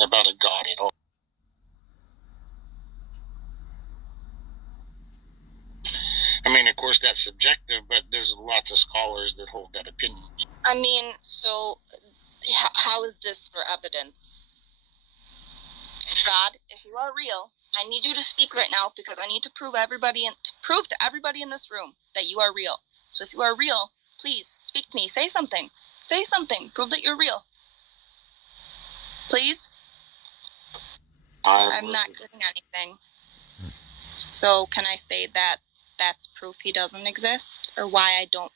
about a God at all. I mean, of course, that's subjective, but there's lots of scholars that hold that opinion. I mean, so how is this for evidence? God, if you are real, I need you to speak right now because I need to prove to everybody in this room that you are real. So if you are real, please speak to me. Say something. Say something. Prove that you're real. Please. I'm not getting anything. So can I say that that's proof he doesn't exist, or why I don't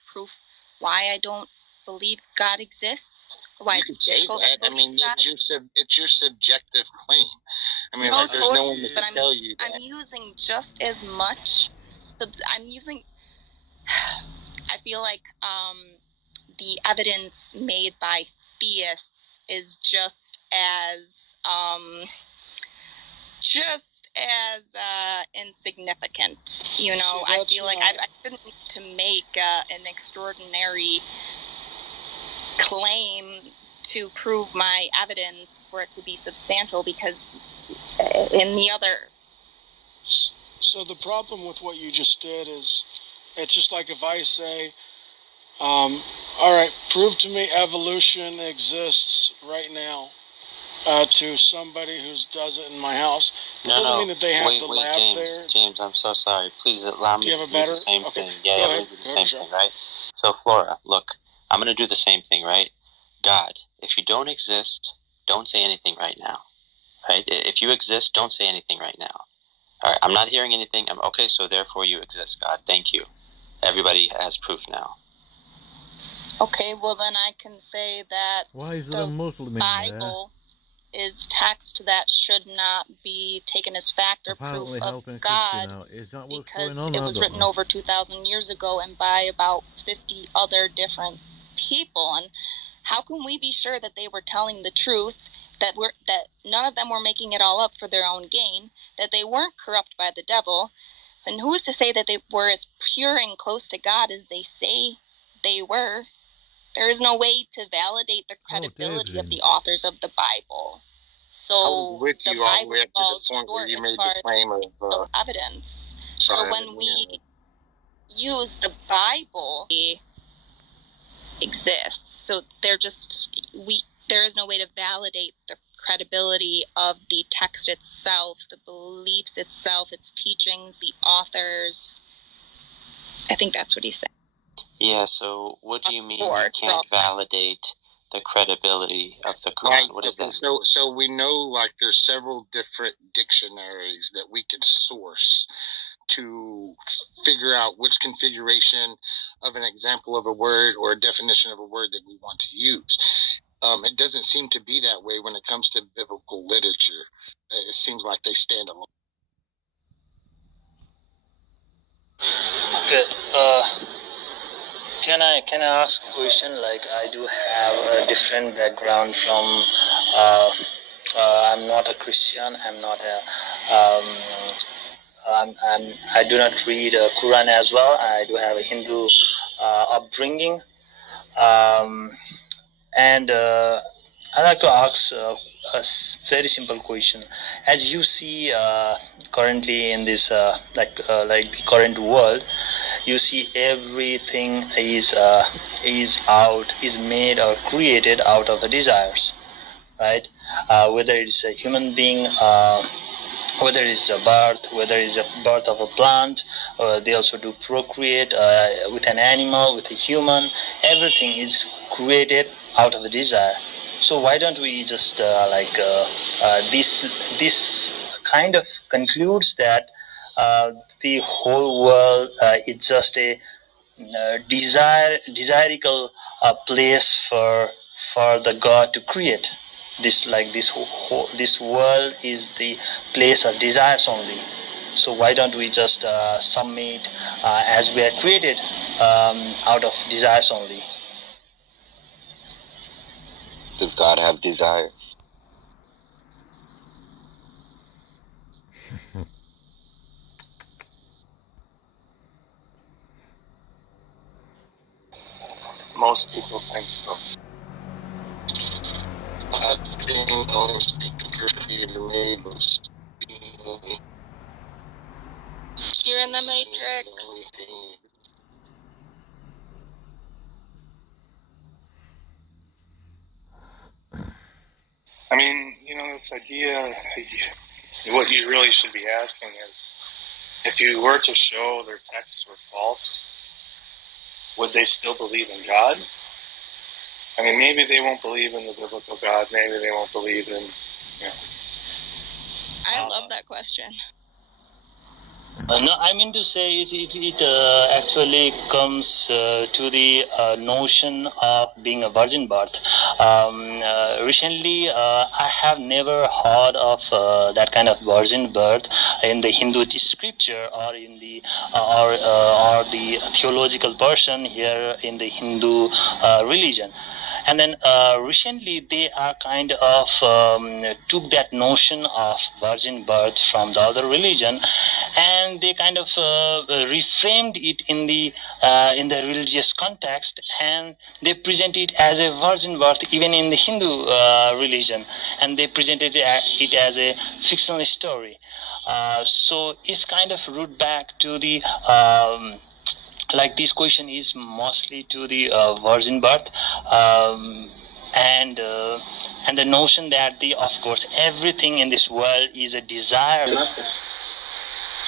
believe God exists? Why you could say that. I mean, it's your subjective claim. I mean, no, there's no one to tell you that. I'm using just as much. I feel like the evidence made by theists is just as insignificant. You know, I feel like I shouldn't need to make an extraordinary claim to prove my evidence for it to be substantial, because in the other... So the problem with what you just did is, it's just like if I say, all right, prove to me evolution exists right now, to somebody who does it in my house. It doesn't mean that they have the lab James, there. James, I'm so sorry. Please allow me to do the same thing. Yeah, we'll do the same thing, right? So, Flora, look, I'm going to do the same thing, right? God, if you don't exist, don't say anything right now, right? If you exist, don't say anything right now. All right, I'm not hearing anything. Okay, so therefore you exist, God. Thank you. Everybody has proof now. Okay, well then I can say that the Bible is text that should not be taken as fact or proof of God, because it was written over 2,000 years ago and by about 50 other different people. And how can we be sure that they were telling the truth, that none of them were making it all up for their own gain, that they weren't corrupt by the devil? And who is to say that they were as pure and close to God as they say they were? There is no way to validate the credibility of the authors of the Bible. So I was with you all the way up to the point where you made the claim of evidence. So when we use the Bible, it exists. So there is no way to validate the credibility of the text itself, the beliefs itself, its teachings, the authors. I think that's what he's saying. Yeah, so what do you mean you can't validate the credibility of the Quran? Right. What is that? So we know, like, there's several different dictionaries that we can source to figure out which configuration of an example of a word or a definition of a word that we want to use. It doesn't seem to be that way when it comes to biblical literature. It seems like they stand alone. Okay. Can I ask a question? Like, I do have a different background from. I'm not a Christian. I'm not a. I do not read Quran as well. I do have a Hindu upbringing, and I'd like to ask very simple question. As you see currently in this like the current world, you see everything is made or created out of the desires, right? Whether it's a human being, whether it's a birth, whether it's a birth of a plant, they also do procreate with an animal, with a human. Everything is created out of a desire. So why don't we just this kind of concludes that the whole world is just a desirable place for the God to create. This this world is the place of desires only. So why don't we just submit as we are created out of desires only? Does God have desires? Most people think so. You're in the Matrix. I mean, this idea, what you really should be asking is, if you were to show their texts were false, would they still believe in God? I mean, maybe they won't believe in the biblical God. Maybe they won't believe in, I love that question. No, I mean to say it actually comes to the notion of being a virgin birth. Recently, I have never heard of that kind of virgin birth in the Hindu scripture or in the or the theological person here in the Hindu religion. And then recently they are kind of took that notion of virgin birth from the other religion, and they kind of reframed it in the religious context, and they present it as a virgin birth even in the Hindu religion, and they presented it as a fictional story. So it's kind of root back to the like this question is mostly to the virgin birth, and the notion that of course everything in this world is a desire.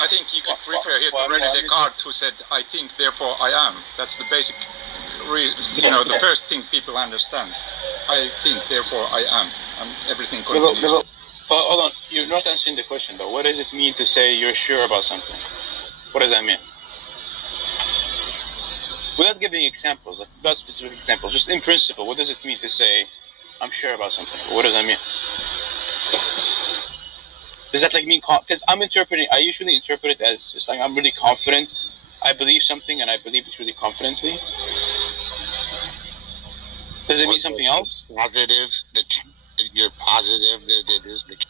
I think you could refer here to René Descartes, who said, "I think, therefore I am." That's the basic, the first thing people understand. I think, therefore I am, and everything continues. But hold on, you're not answering the question though. What does it mean to say you're sure about something? What does that mean? Without giving examples, without specific examples, just in principle, what does it mean to say, I'm sure about something? What does that mean? Does that mean, because I usually interpret it as just I'm really confident, I believe something and I believe it really confidently. Does it mean something else? Positive, that you're positive that it is the case.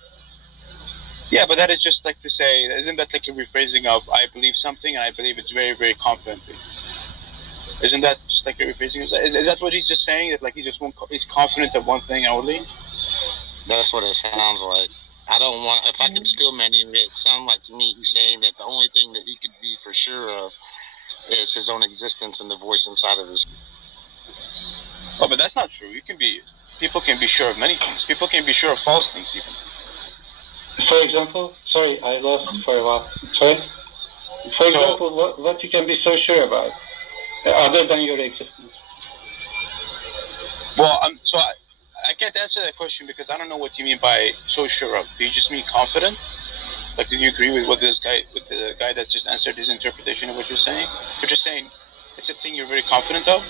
Yeah, but that is just to say, isn't that like a rephrasing of I believe something and I believe it very, very confidently? Isn't that just like a rephrasing? Is that what he's just saying? That he's confident of one thing only? That's what it sounds like. I don't want, if I could still manage it, it sounds like to me he's saying that the only thing that he could be for sure of is his own existence and the voice inside of his. Oh, but that's not true. People can be sure of many things. People can be sure of false things even. For example, sorry, I lost for a while. Sorry? For example, what you can be so sure about, other than your existence? Well, I can't answer that question because I don't know what you mean by so sure of. Do you just mean confident? Do you agree with the guy that just answered his interpretation of what you're saying? You're just saying it's a thing you're very confident of?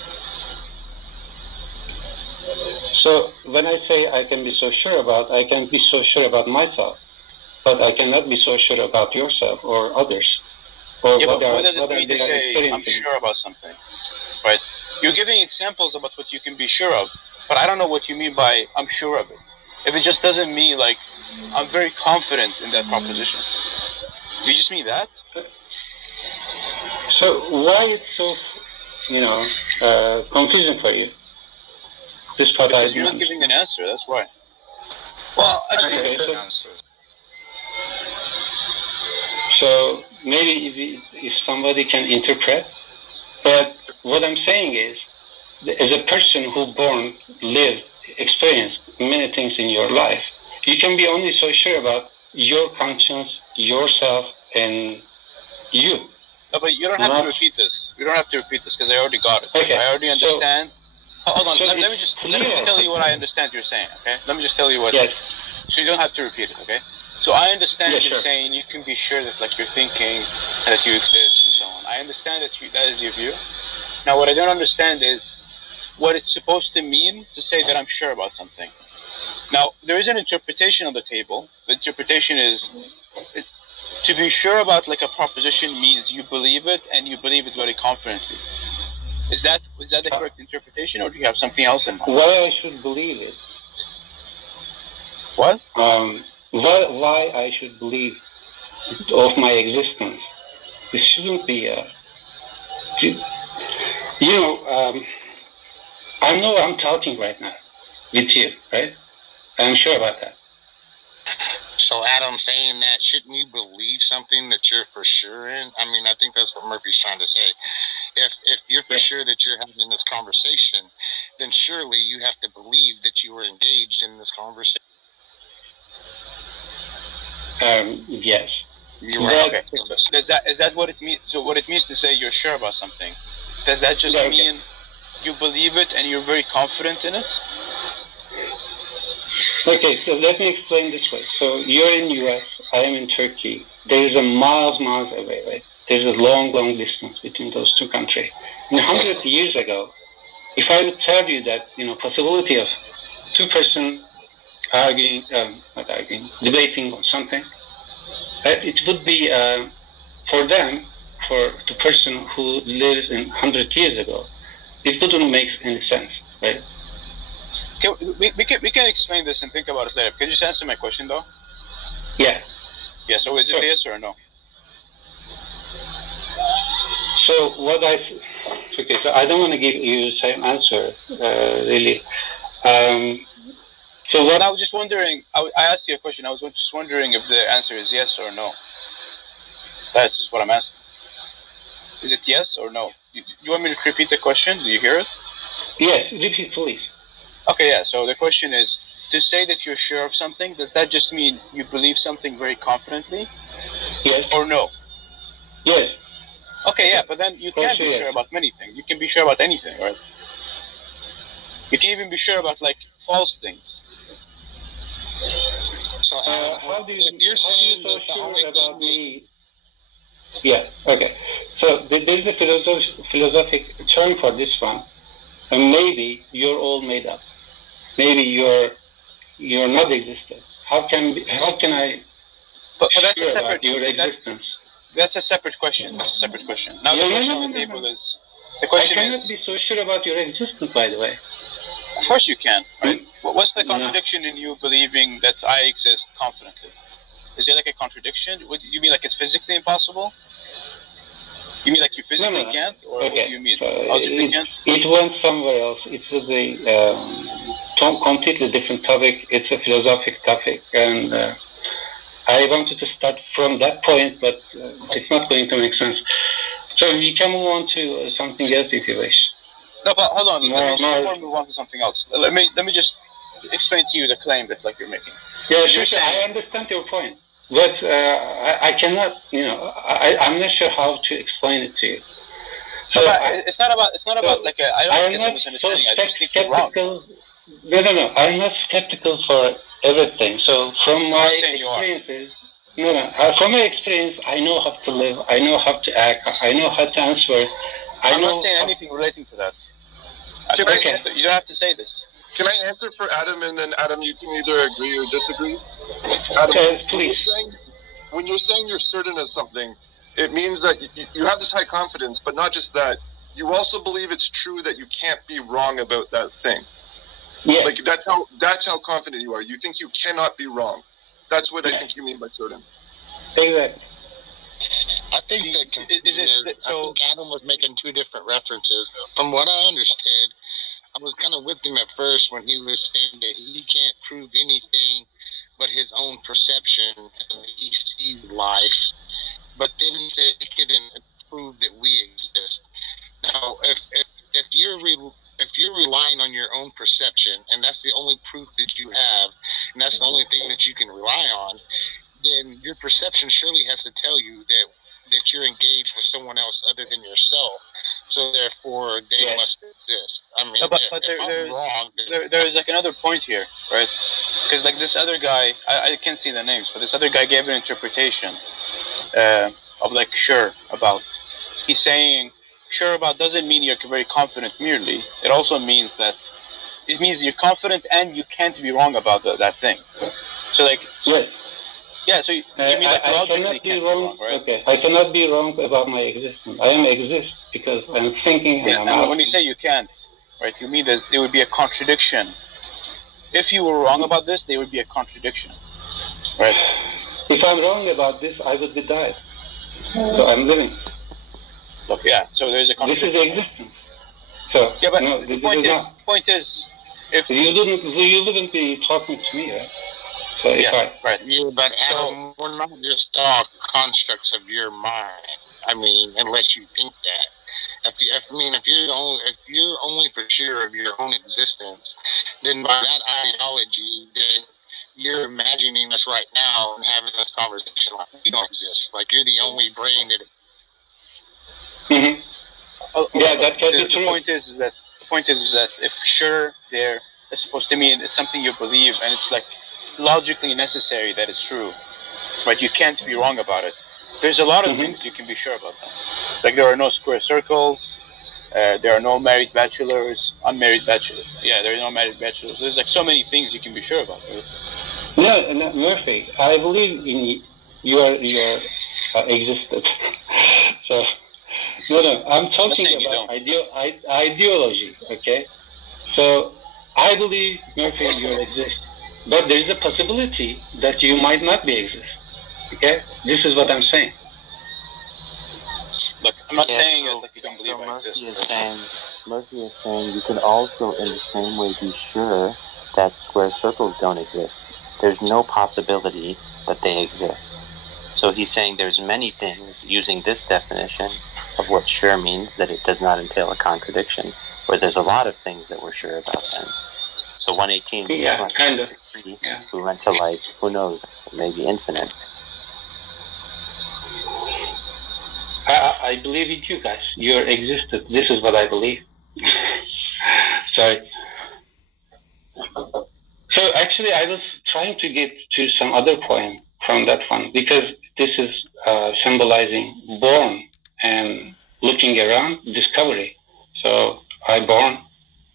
So when I say I can be so sure about, I can be so sure about myself, but I cannot be so sure about yourself or others. Or yeah, but what does it mean to say I'm sure about something? Right? You're giving examples about what you can be sure of, but I don't know what you mean by I'm sure of it. If it just doesn't mean I'm very confident in that proposition. Do you just mean that? So why it's so, confusing for you? This part because you're not giving an answer, that's why. Well, I just gave an answer. So maybe if somebody can interpret, but what I'm saying is, as a person who born, lived, experienced many things in your life, you can be only so sure about your conscience, yourself, and you. No, but you don't have to repeat this. You don't have to repeat this because I already got it. Okay. I already understand. Hold on. Let me just tell you what I understand you're saying. Okay. Let me just tell you what. Yes. So you don't have to repeat it. Okay. So I understand you're saying you can be sure that you're thinking and that you exist and so on. I understand that that is your view. Now what I don't understand is what it's supposed to mean to say that I'm sure about something. Now there is an interpretation on the table. The interpretation is to be sure about a proposition means you believe it and you believe it very confidently. Is that the correct interpretation, or do you have something else in mind? Why I should believe it? What? Why I should believe of my existence? This shouldn't be I know I'm talking right now with you, right? I'm sure about that. So, Adam, saying that, shouldn't you believe something that you're for sure in? I mean, I think that's what Murphy's trying to say. If you're for sure that you're having this conversation, then surely you have to believe that you were engaged in this conversation. Yes. You were. Okay. So is that what it means? So what it means to say you're sure about something? Does that just mean you believe it and you're very confident in it? Okay, so let me explain this way. So you're in US, I am in Turkey. There is a miles away, right? There's a long distance between those two countries. 100 years ago, if I would tell you that, possibility of two person debating on something, it would be for them, for the person who lives in 100 years ago, it wouldn't make any sense, right? We can explain this and think about it later. Can you just answer my question, though? Yeah. Yeah, so is it yes or no? So so I don't want to give you the same answer, really. So what I was just wondering, I asked you a question. I was just wondering if the answer is yes or no. That's just what I'm asking. Is it yes or no? You want me to repeat the question? Do you hear it? Yes, repeat, please. Okay, yeah. So the question is, to say that you're sure of something, does that just mean you believe something very confidently? Yes. Or no? Yes. Okay, yeah, but then you can't be sure about many things. You can be sure about anything, right? You can even be sure about, false things. So, how do you so sure about me? Yeah, okay. So there's a philosophic term for this one. And maybe you're all made up. Maybe you're not existent. How can I? But that's a separate your existence. That's a separate question. That's a separate question. Now the question on the table is the question I cannot be so sure about your existence, by the way. Of course you can, right? What's the contradiction in you believing that I exist confidently? Is there a contradiction? You mean it's physically impossible? You mean you physically can't, or what do you mean? It went somewhere else. It was a completely different topic. It's a philosophic topic, and I wanted to start from that point, but it's not going to make sense. So we can move on to something else if you wish. No, but hold on. Before we move on to something else, let me just explain to you the claim that you're making. Yeah, so you're saying, I understand your point. But I cannot, I'm not sure how to explain it to you. So it's not about I don't think it's a misunderstanding. I just think you're wrong. No. I'm not skeptical for everything. So from my experiences, from my experience, I know how to live. I know how to act. I know how to answer. I'm not saying anything relating to that. Okay. You don't have to say this. Can I answer for Adam, and then Adam, you can either agree or disagree? Adam, please. When you're saying you're certain of something, it means that you have this high confidence, but not just that. You also believe it's true that you can't be wrong about that thing. Yeah. That's how confident you are. You think you cannot be wrong. That's what I think you mean by certain. Exactly. I think the confusion is I think Adam was making two different references. From what I understood, I was kind of with him at first when he was saying that he can't prove anything but his own perception and he sees life. But then he said he couldn't prove that we exist. Now, if you're relying on your own perception and that's the only proof that you have, and that's the only thing that you can rely on, then your perception surely has to tell you that you're engaged with someone else other than yourself. So therefore, they must exist. I mean, but there's another point here, right? Because this other guy, I can't see the names, but this other guy gave an interpretation of sure about. He's saying sure about doesn't mean you're very confident merely. It also means that you're confident and you can't be wrong about that thing. So yes. Yeah, so you mean logically can't be wrong, right? Okay, I cannot be wrong about my existence. I exist because I'm thinking. And when you say you can't, right, you mean there would be a contradiction. If you were wrong about this, there would be a contradiction, right? If I'm wrong about this, I would be dead. So I'm living. Look, yeah. So there's a contradiction. This is existence. So yeah, but the point is, if you wouldn't be talking to me, right? So right. Yeah, but Adam, we're not just all constructs of your mind. I mean, unless you think that. If you're only for sure of your own existence, then by that ideology, then you're imagining us right now and having this conversation like we don't exist. Like you're the only brain that. Yeah, that can be true. The point is that if sure there is supposed to mean it's something you believe and it's like logically necessary that it's true, right? You can't be wrong about it. There's a lot of things you can be sure about them. Like there are no square circles, there are no married bachelors, unmarried bachelors. Yeah, there are no married bachelors. There's like so many things you can be sure about. Right? No, Murphy, I believe in your existence. So. No, I'm talking about ideology, okay? So, I believe, Murphy, you exist. But there is a possibility that you might not be exist, okay? This is what I'm saying. Look, I'm not saying that you don't believe I exist. Murphy is saying you can also, in the same way, be sure that square circles don't exist. There's no possibility that they exist. So he's saying there's many things using this definition of what sure means that it does not entail a contradiction, where there's a lot of things that we're sure about then. So 118, kind of. We went to life, who knows, it may be infinite. I believe in you guys. Your existence. This is what I believe. Sorry. So actually, I was trying to get to some other poem from that one because this is symbolizing born and looking around, discovery. So I born,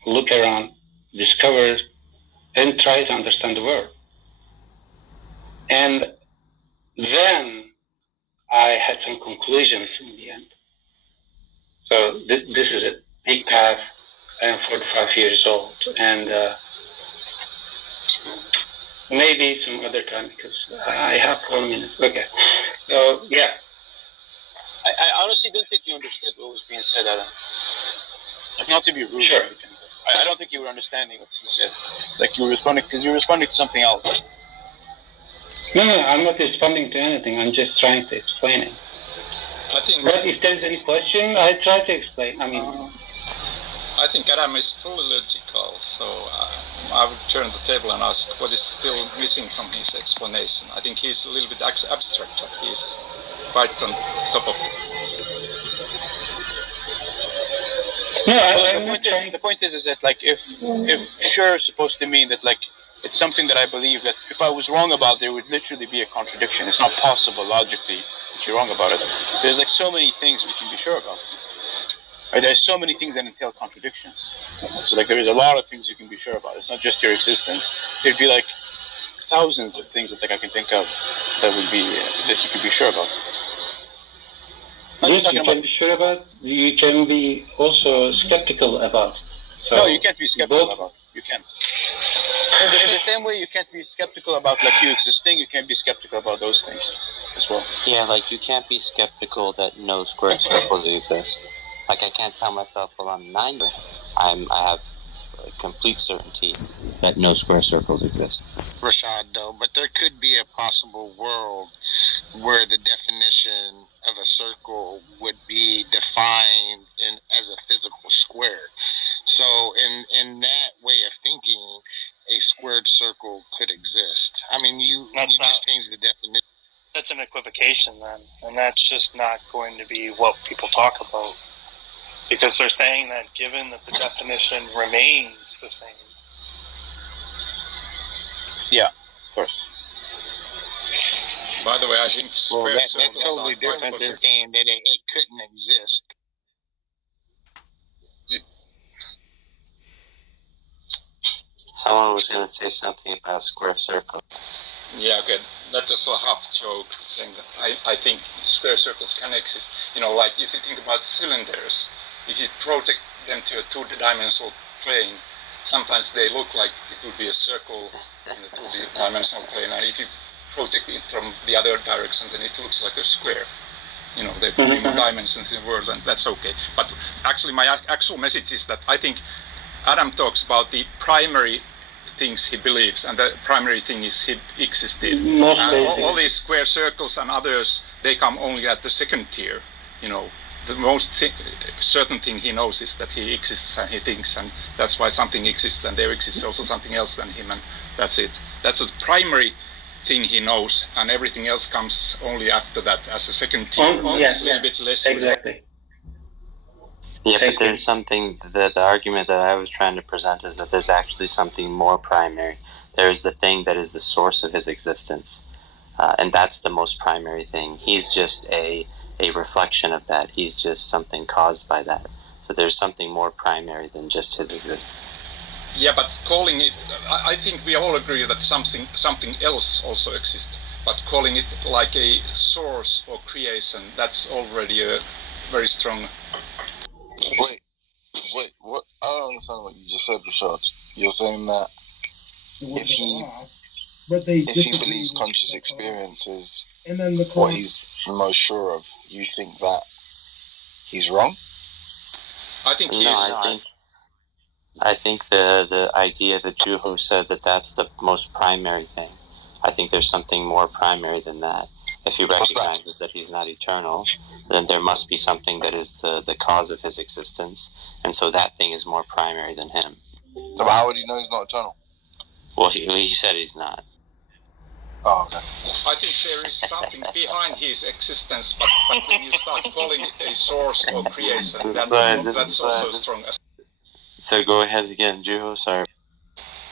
look around, discover, and try to understand the world. And then I had some conclusions in the end. So this is a big path. I am 45 years old, and maybe some other time because I have 4 minutes. Okay. So yeah. I honestly don't think you understood what was being said, Adam. Like, not to be rude. Sure. I don't think you were understanding what you said. Like you were responding to something else. No, I'm not responding to anything. I'm just trying to explain it. But if there's any question, I try to explain. I think Adam is fully logical, so I would turn the table and ask what is still missing from his explanation. I think he's a little bit abstract, but he's right on top of it. No, the point is that like if sure is supposed to mean that like it's something that I believe that if I was wrong about, there would literally be a contradiction. It's not possible logically that you're wrong about it. There's like so many things we can be sure about. Right? There's so many things that entail contradictions. So like there is a lot of things you can be sure about. It's not just your existence. There'd be like thousands of things that like I can think of that would be that you could be sure about. You can be sure about. You can be also skeptical about. So no, you can't be skeptical about. You can't. In the same way, you can't be skeptical about like you existing. You can't be skeptical about those things as well. Yeah, like you can't be skeptical that no square circles exist. Like I can't tell myself, well, I'm 9. I have complete certainty that no square circles exist. Rashad, though, but there could be a possible world where the definition of a circle would be defined as a physical square. So in that way of thinking, a squared circle could exist. I mean, you just changed the definition. That's an equivocation then, and that's just not going to be what people talk about. Because they're saying that given that the definition remains the same. Yeah, of course. By the way, I think that's totally different than saying that it couldn't exist. Someone was going to say something about square circle. Yeah, okay. That's just a half joke, saying that I think square circles can exist. You know, like if you think about cylinders, if you project them to a two-dimensional plane, sometimes they look like it would be a circle in a two-dimensional plane, and if you project it from the other direction, then it looks like a square. You know, there could be more dimensions in the world, and that's okay. But actually, my actual message is that I think Adam talks about the primary things he believes, and the primary thing is he existed. All these square circles and others, they come only at the second tier. You know, the most certain thing he knows is that he exists and he thinks, and that's why something exists, and there exists also something else than him, and that's it. That's the primary thing he knows, and everything else comes only after that as a second tier. A little bit less. Exactly. Yeah, but there's something, the argument that I was trying to present is that there's actually something more primary. There's the thing that is the source of his existence, and that's the most primary thing. He's just a reflection of that. He's just something caused by that. So there's something more primary than just his existence. Yeah, but calling it, I think we all agree that something else also exists, but calling it like a source or creation, that's already a very strong... Wait, what? I don't understand what you just said, Rashad. You're saying that if he believes conscious experience is what he's most sure of, you think that he's wrong? I think he is. I think the idea that Juho said that that's the most primary thing. I think there's something more primary than that. If he recognizes that he's not eternal, then there must be something that is the cause of his existence, and so that thing is more primary than him. So how would he know he's not eternal? Well, he said he's not. Oh, okay. I think there is something behind his existence, but when you start calling it a source or creation, that's also strong. So go ahead again, Juho, sorry.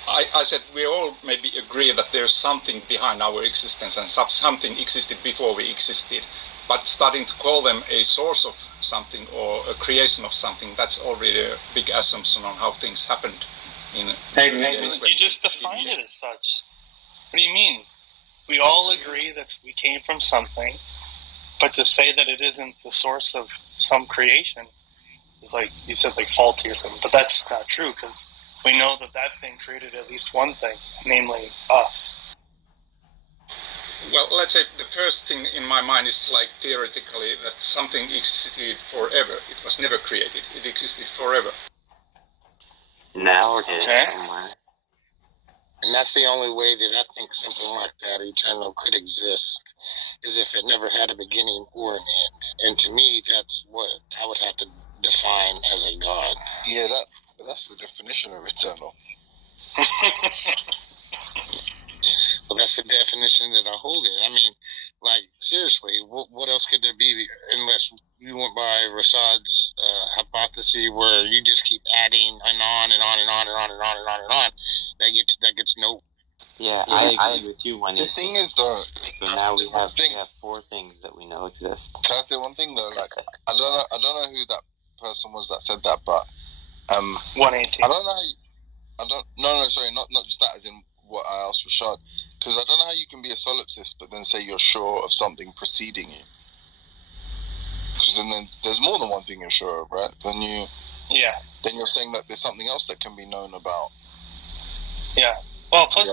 I said we all maybe agree that there's something behind our existence and something existed before we existed. But starting to call them a source of something or a creation of something, that's already a big assumption on how things happened. You just defined it as such. What do you mean? We all agree that we came from something, but to say that it isn't the source of some creation is like, you said, like faulty or something. But that's not true, because we know that thing created at least one thing, namely us. Well, let's say the first thing in my mind is like theoretically that something existed forever. It was never created. It existed forever. Now it is somewhere. And that's the only way that I think something like that, eternal, could exist, is if it never had a beginning or an end. And to me, that's what I would have to define as a God. Yeah, that's the definition of eternal. Well, that's the definition that I hold it. I mean, like, seriously, what else could there be unless you went by Rashad's hypothesis where you just keep adding and on and on and on and on and on and on and on. That gets no. Yeah, I agree with you. When the thing is, though, but now we have four things that we know exist. Can I say one thing though? Like, I don't know who that person was that said that, but 118. I don't know. No, sorry, not just that. As in what I asked Rashad, because I don't know how you can be a solipsist but then say you're sure of something preceding you. Because then there's more than one thing you're sure of, right? Then you're saying that there's something else that can be known about. Yeah. Well, plus,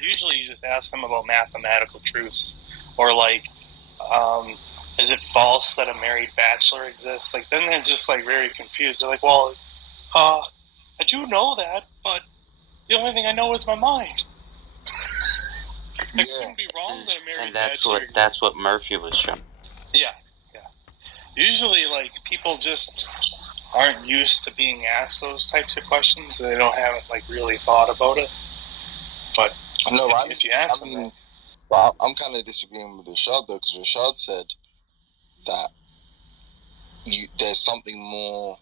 usually you just ask them about mathematical truths, or like, is it false that a married bachelor exists? Like, then they're just like very confused. They're like, well, I do know that, but the only thing I know is my mind. It couldn't be wrong that a married bachelor exists. That's what Murphy was showing. Yeah. Usually, like, people just aren't used to being asked those types of questions, and they don't have like really thought about it. But if you ask them, well, I'm kind of disagreeing with Rashad though, because Rashad said that there's something more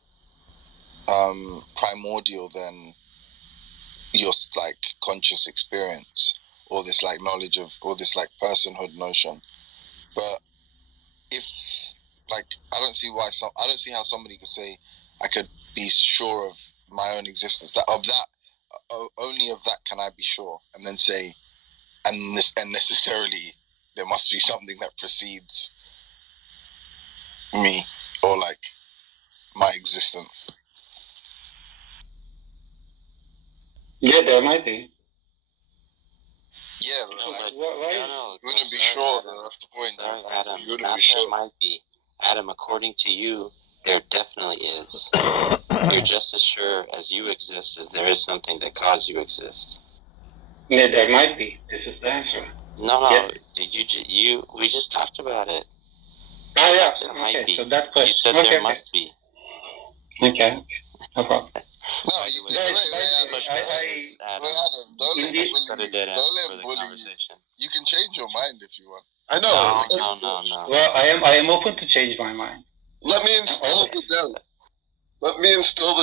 primordial than your like conscious experience or this like knowledge of or this like personhood notion. But if like I don't see how somebody could say I could be sure of my own existence. Only of that can I be sure, and then say, and necessarily there must be something that precedes me or like my existence. Yeah, there might be. Yeah, but you wouldn't be sure. That's the point. Sorry, Adam. You wouldn't be sure. Might be. Adam, according to you, There definitely is. You're just as sure as you exist as there is something that caused you exist. Yeah, there might be. This is the answer. No. Yes. We just talked about it. Oh, yeah. There okay, might be. So that question. You said there must be. Okay. No problem. No, Adam, don't let bully you. You can change your mind if you want. I know. No. Well, I am open to change my mind. Let me instill the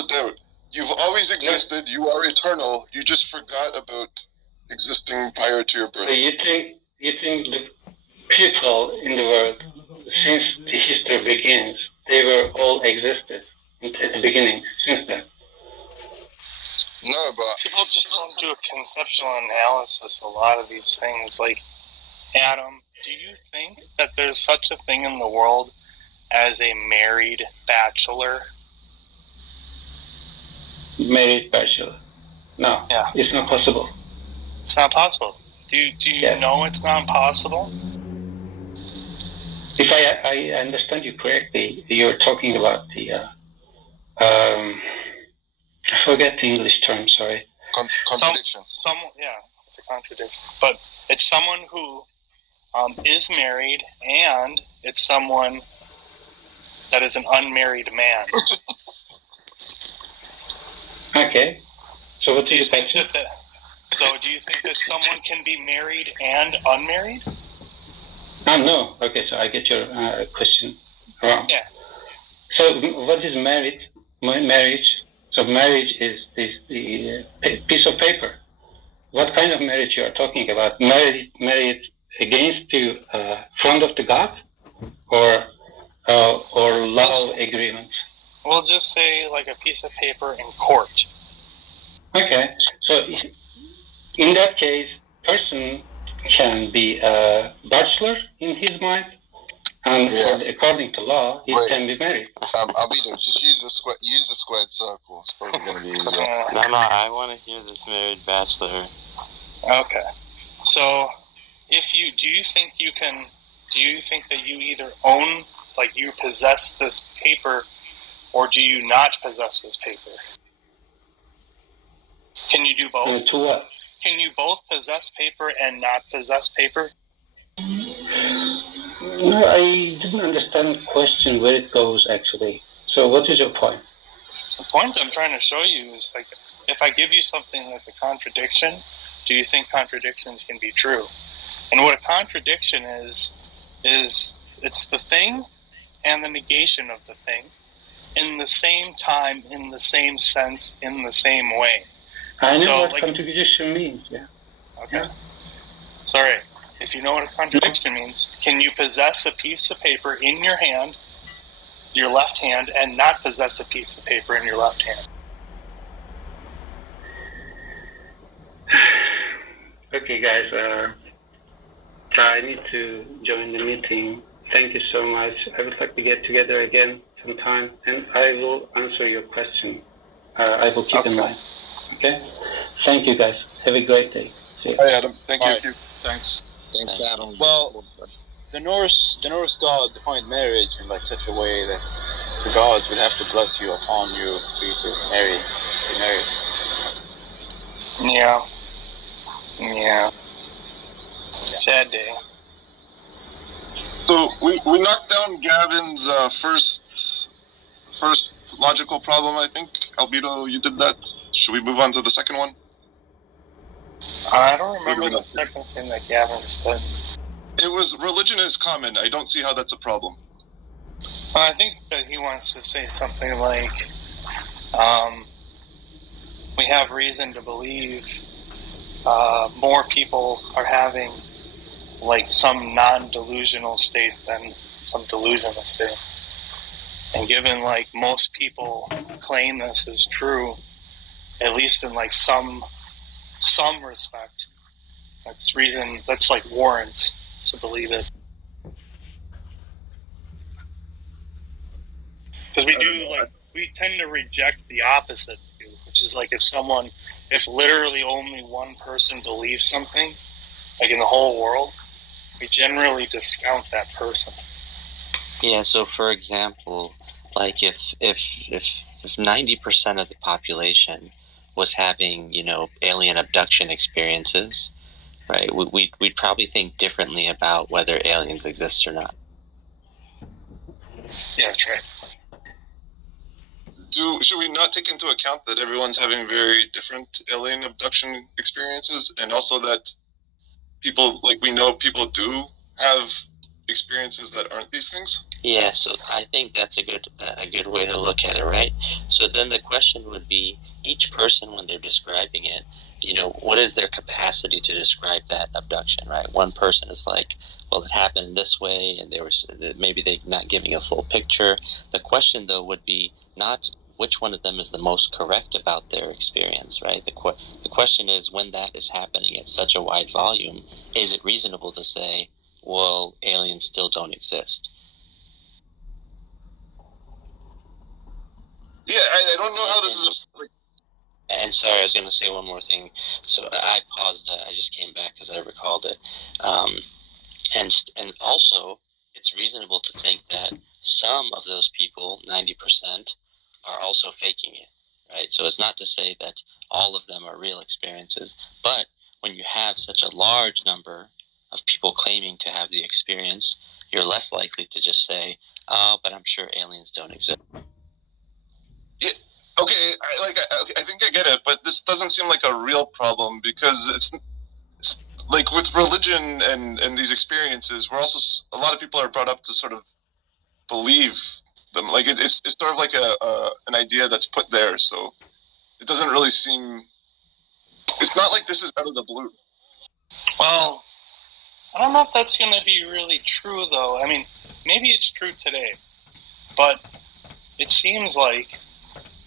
doubt. You've always existed. You are eternal. You just forgot about existing prior to your birth. So you think the people in the world, since the history begins, they were all existed at the beginning, since then? No, but people just don't do a conceptual analysis. A lot of these things, like Adam, do you think that there's such a thing in the world as a married bachelor? Married bachelor? No. Yeah. It's not possible. It's not possible. Do you know it's not possible? If I understand you correctly, you're talking about the I forget the English term. Sorry. Contradiction. It's a contradiction. But it's someone who is married, and it's someone that is an unmarried man. Okay. So what do you think? So do you think that someone can be married and unmarried? No. Okay, so I get your question wrong. Yeah. So what is marriage? So marriage is the piece of paper. What kind of marriage you are talking about? Married against the front of the God, or love agreement? We'll just say like a piece of paper in court. Okay, so in that case, person can be a bachelor in his mind, and according to law, he can be married. Albedo, just use a squared circle. It's probably going to be easier. No, I want to hear this married bachelor. Okay, so do you think that you either own, like you possess this paper, or do you not possess this paper? Can you do both? To what? Can you both possess paper and not possess paper? No, I didn't understand the question, where it goes, actually. So what is your point? The point I'm trying to show you is, like, if I give you something that's a contradiction, do you think contradictions can be true? And what a contradiction is it's the thing and the negation of the thing in the same time, in the same sense, in the same way. I know what contradiction means, yeah. Okay. Yeah. Sorry. If you know what a contradiction means, can you possess a piece of paper in your hand, your left hand, and not possess a piece of paper in your left hand? Okay, guys. I need to join the meeting. Thank you so much. I would like to get together again sometime, and I will answer your question. I will keep in mind. Okay? Thank you, guys. Have a great day. See you. Hi, Adam. Thank you. Thanks. Thanks, Adam. Well, the Norse god defined marriage in like such a way that the gods would have to bless you upon you for you to be married. Yeah. Sad day. So we knocked down Gavin's first logical problem, I think. Albedo, you did that. Should we move on to the second one? I don't remember the second thing that Gavin said. It was religion is common. I don't see how that's a problem. I think that he wants to say something like, we have reason to believe more people are having like some non-delusional state than some delusional state. And given like most people claim this is true, at least in like some respect, that's like warrant to believe it. Because we tend to reject the opposite view, which is like if literally only one person believes something, like in the whole world, we generally discount that person. Yeah, so for example, Like if 90% of the population was having, alien abduction experiences, right? We'd probably think differently about whether aliens exist or not. Yeah, that's right. Should we not take into account that everyone's having very different alien abduction experiences, and also that people, we know people do have experiences that aren't these things? Yeah, so I think that's a good way to look at it, right? So then the question would be, each person when they're describing it, what is their capacity to describe that abduction, right? One person is like, well, it happened this way, and maybe they're not giving a full picture. The question, though, would be not which one of them is the most correct about their experience, right? The question is, when that is happening at such a wide volume, is it reasonable to say, well, aliens still don't exist? Yeah, I don't know how this is. And sorry, I was going to say one more thing. So I paused. I just came back because I recalled it. And also, it's reasonable to think that some of those people, 90%, are also faking it, right? So it's not to say that all of them are real experiences, but when you have such a large number of people claiming to have the experience, you're less likely to just say, oh, but I'm sure aliens don't exist. Yeah, okay, I think I get it, but this doesn't seem like a real problem, because it's like with religion and these experiences, we're also, a lot of people are brought up to sort of believe them. Like it's sort of like an idea that's put there, so it doesn't really seem. It's not like this is out of the blue. Well, I don't know if that's going to be really true, though. I mean, maybe it's true today, but it seems like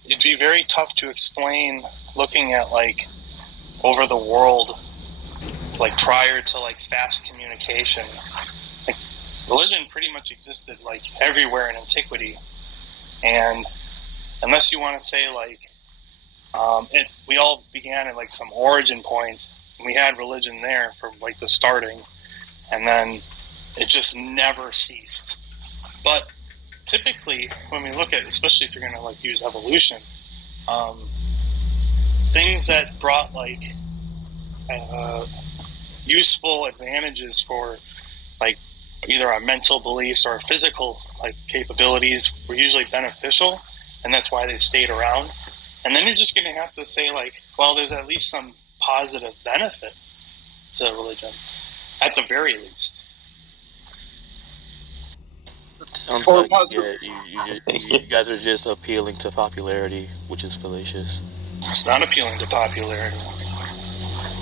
it'd be very tough to explain looking at, over the world, prior to, fast communication. Religion pretty much existed, everywhere in antiquity. And unless you want to say, we all began at, some origin point, and we had religion there from, the starting, and then it just never ceased. But typically, when we look at, especially if you're going to use evolution, things that brought useful advantages for either our mental beliefs or our physical capabilities were usually beneficial, and that's why they stayed around. And then you're just going to have to say well, there's at least some positive benefit to religion, at the very least. Sounds like you guys are just appealing to popularity, which is fallacious. It's not appealing to popularity.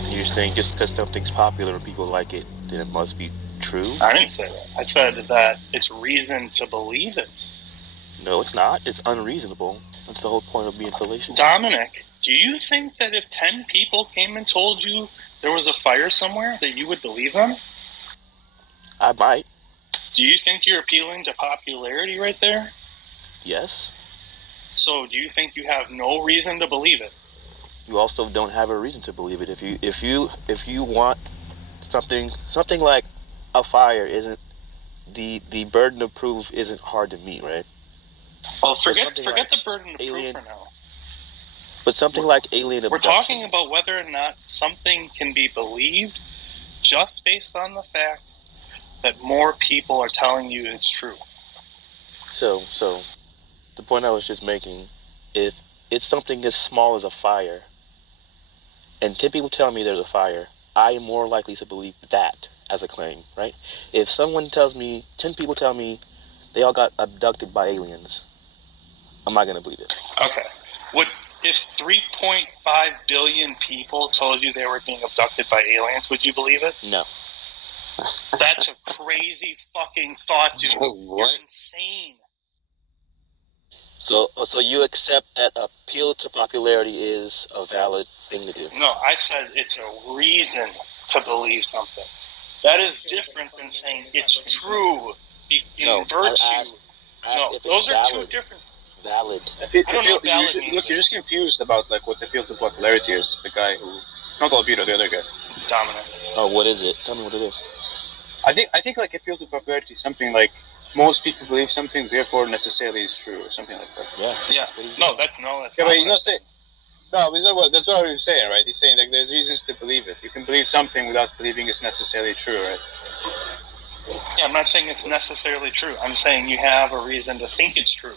You're saying just because something's popular and people like it, then it must be true? I didn't say that. I said that it's reason to believe it. No, it's not. It's unreasonable. That's the whole point of being fallacious. Dominic, do you think that if 10 people came and told you there was a fire somewhere, that you would believe them? I might. Do you think you're appealing to popularity right there? Yes. So do you think you have no reason to believe it? You also don't have a reason to believe it. If you want something like a fire, isn't the burden of proof isn't hard to meet, right? Well, forget the burden of proof for now. But something like alien abductions. We're talking about whether or not something can be believed just based on the fact that more people are telling you it's true. So the point I was just making, if it's something as small as a fire, and 10 people tell me there's a fire, I am more likely to believe that as a claim, right? If 10 people tell me they all got abducted by aliens, I'm not going to believe it. Okay. If 3.5 billion people told you they were being abducted by aliens, would you believe it? No. That's a crazy fucking thought, dude. You're insane. So you accept that appeal to popularity is a valid thing to do? No, I said it's a reason to believe something. That is different than saying it's true in virtue. Those are two different. Valid. I don't know what valid means. Look, you're just confused about what appeal to popularity is. The guy who, not Albedo, the other guy. Dominic. Oh, what is it? Tell me what it is. I think appeal to popularity is something like most people believe something, therefore necessarily is true, or something like that. Yeah. That's yeah, but he's not saying. No, that's what he was saying, right? He's saying like there's reasons to believe it. You can believe something without believing it's necessarily true, right? Yeah, I'm not saying it's necessarily true. I'm saying you have a reason to think it's true.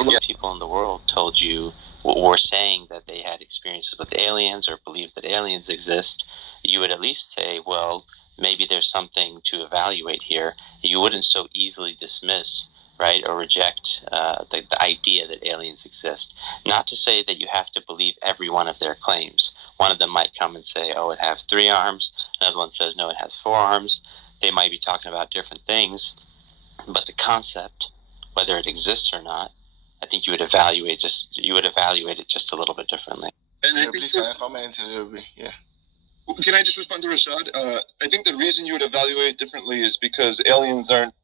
If people in the world told you were saying that they had experiences with aliens or believed that aliens exist, you would at least say, well, maybe there's something to evaluate here. You wouldn't so easily dismiss, right, or reject the idea that aliens exist. Not to say that you have to believe every one of their claims. One of them might come and say, oh, it has 3 arms. Another one says, no, it has 4 arms. They might be talking about different things. But the concept, whether it exists or not, I think you would evaluate it just a little bit differently. And please can I comment a little bit? Yeah. Can I just respond to Rashad? I think the reason you would evaluate it differently is because aliens aren't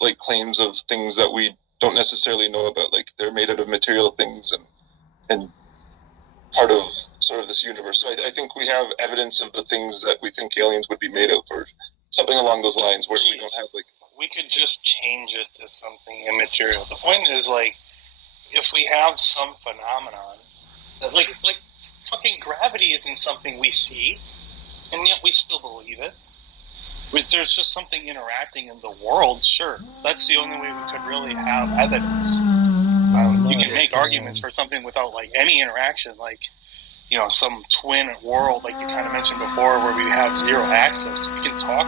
like claims of things that we don't necessarily know about. Like they're made out of material things and part of sort of this universe. So I think we have evidence of the things that we think aliens would be made of, or something along those lines, where we don't have like. We could just change it to something immaterial. The point is, like, if we have some phenomenon that, like fucking gravity isn't something we see, and yet we still believe it. There's just something interacting in the world, sure. That's the only way we could really have evidence. You can make arguments for something without, like, any interaction, like, you know, some twin world, like you kind of mentioned before, where we have zero access. We can talk